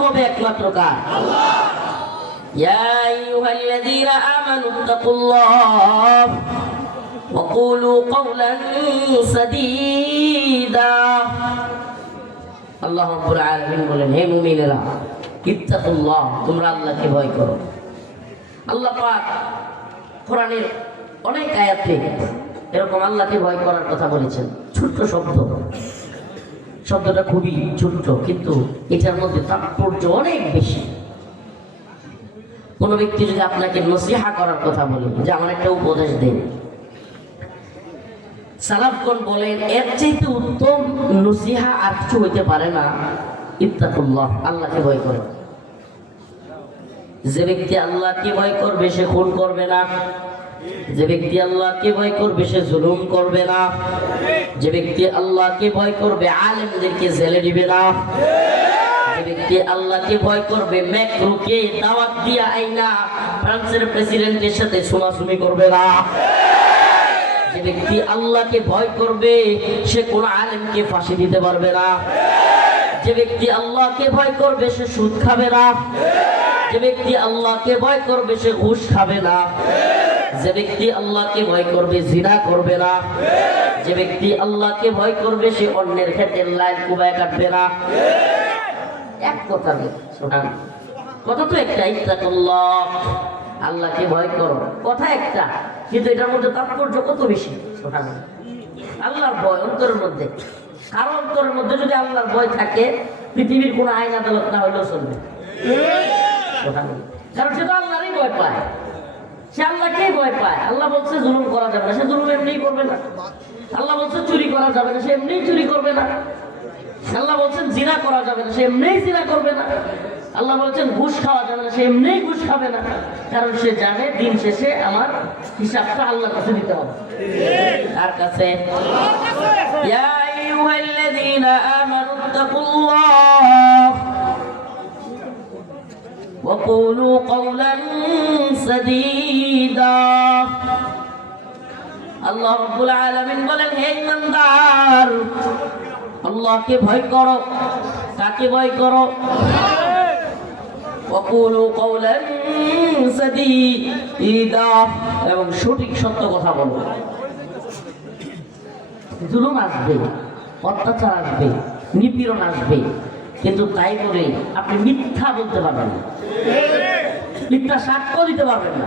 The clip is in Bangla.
হবে একমাত্র কার? ইয়া আইয়ুহাল্লাযীনা আমানু তাকুল্লাহ ওয়া কুলু কওলান সাদীদা। আল্লাহ রাব্বুল আলামিন বলেন, হে মুমিনেরা, ইত্তাকুল্লাহ, তোমরা আল্লাহকে ভয় করো। আল্লাহ পাক কোরআনের অনেক আয়াতে এরকম আল্লাহকে ভয় করার কথা বলেছেন। ছোট্ট শব্দটা খুবই ছোট্ট, কিন্তু এটার মধ্যে তাৎপর্য অনেক বেশি। কোনো ব্যক্তি যদি আপনাকে নসিহা করার কথা বলে যে আমার একটা উপদেশ দেন, সালাফগণ বলেন এর চাইতে উত্তম নসিহা আর কিছু হইতে পারে না। ইত্তাকুল্লাহ, আল্লাহকে ভয় করো। যে ব্যক্তি আল্লাহকে ভয় করবে সে খুন করবে না। যে ব্যক্তি আল্লাহকে ভয় করবে সে জুলুম করবে না। যে ব্যক্তি আল্লাহকে ভয় করবে আলেমদেরকে জেলে দিবে না। যে ব্যক্তি আল্লাহকে ভয় করবে ম্যাক্রোকে দাওয়াত দিয়া আইনা ফ্রান্সের প্রেসিডেন্টের সাথে সুমাসুমি করবে না। যে ব্যক্তি আল্লাহকে ভয় করবে সে কোন আলেমকে ফাঁসি দিতে পারবে না। যে ব্যক্তি আল্লাহকে ভয় করবে সে সুদ খাবে না। যে ব্যক্তি আল্লাহকে ভয় করবে সে ঘুষ খাবে না। যে ব্যক্তি আল্লাহকে ভয় করবে জিনা করবে না। যে ব্যক্তি আল্লাহকে ভয় করবে সে অন্যের ক্ষেতের লাইন কুবায় কাটবে না। এক কথা নেই, কথা তো একটা, ইত্তাকুল্লাহ, আল্লাহকে ভয় করো, কথা একটা, কিন্তু এটার মধ্যে তাৎপর্য কত বেশি। আল্লাহর ভয় অন্তরের মধ্যে, কারো অন্তরের মধ্যে যদি আল্লাহর ভয় থাকে পৃথিবীর কোন আইন আদালত না হইলেও চলবে। কারণ সে তো আল্লাহরই ভয় পায়, সে আল্লাহকেই ভয় পায়। আল্লাহ বলছে জুলুম করা যাবে না, সে জুলুম এমনিই করবে না। আল্লাহ বলছে চুরি করা যাবে না, সে এমনিই চুরি করবে না। আল্লাহ বলছেন জিনা করা যাবে না, সে এমনিই জিনা করবে না। আল্লাহ বলছেন ঘুষ খাওয়া যাবে না, সে এমনিই ঘুষ খাবে না। কারণ সে জানে দিন শেষে আমার হিসাবটা আল্লাহর কাছে দিতে হবে। তার কাছে। ইয়া আইয়ুহাল্লাযীনা আমানু তাকুল্লাহ ওয়া কুলু কওলান সাদীদা। আল্লাহ রাব্বুল আলামিন বলেন, হে ঈমানদার, আল্লাহকে ভয় করো। কাকে ভয় করো? ওয়া কুলু কওলান সাদীদা, এবং সঠিক সত্য কথা বলো। জুলুম আসবে, অত্যাচার আসবে, নিপীড়ন আসবে, কিন্তু তাই বলে আপনি মিথ্যা বলতে পারবেন না, মিথ্যা সাক্ষ্য দিতে পারবেন না।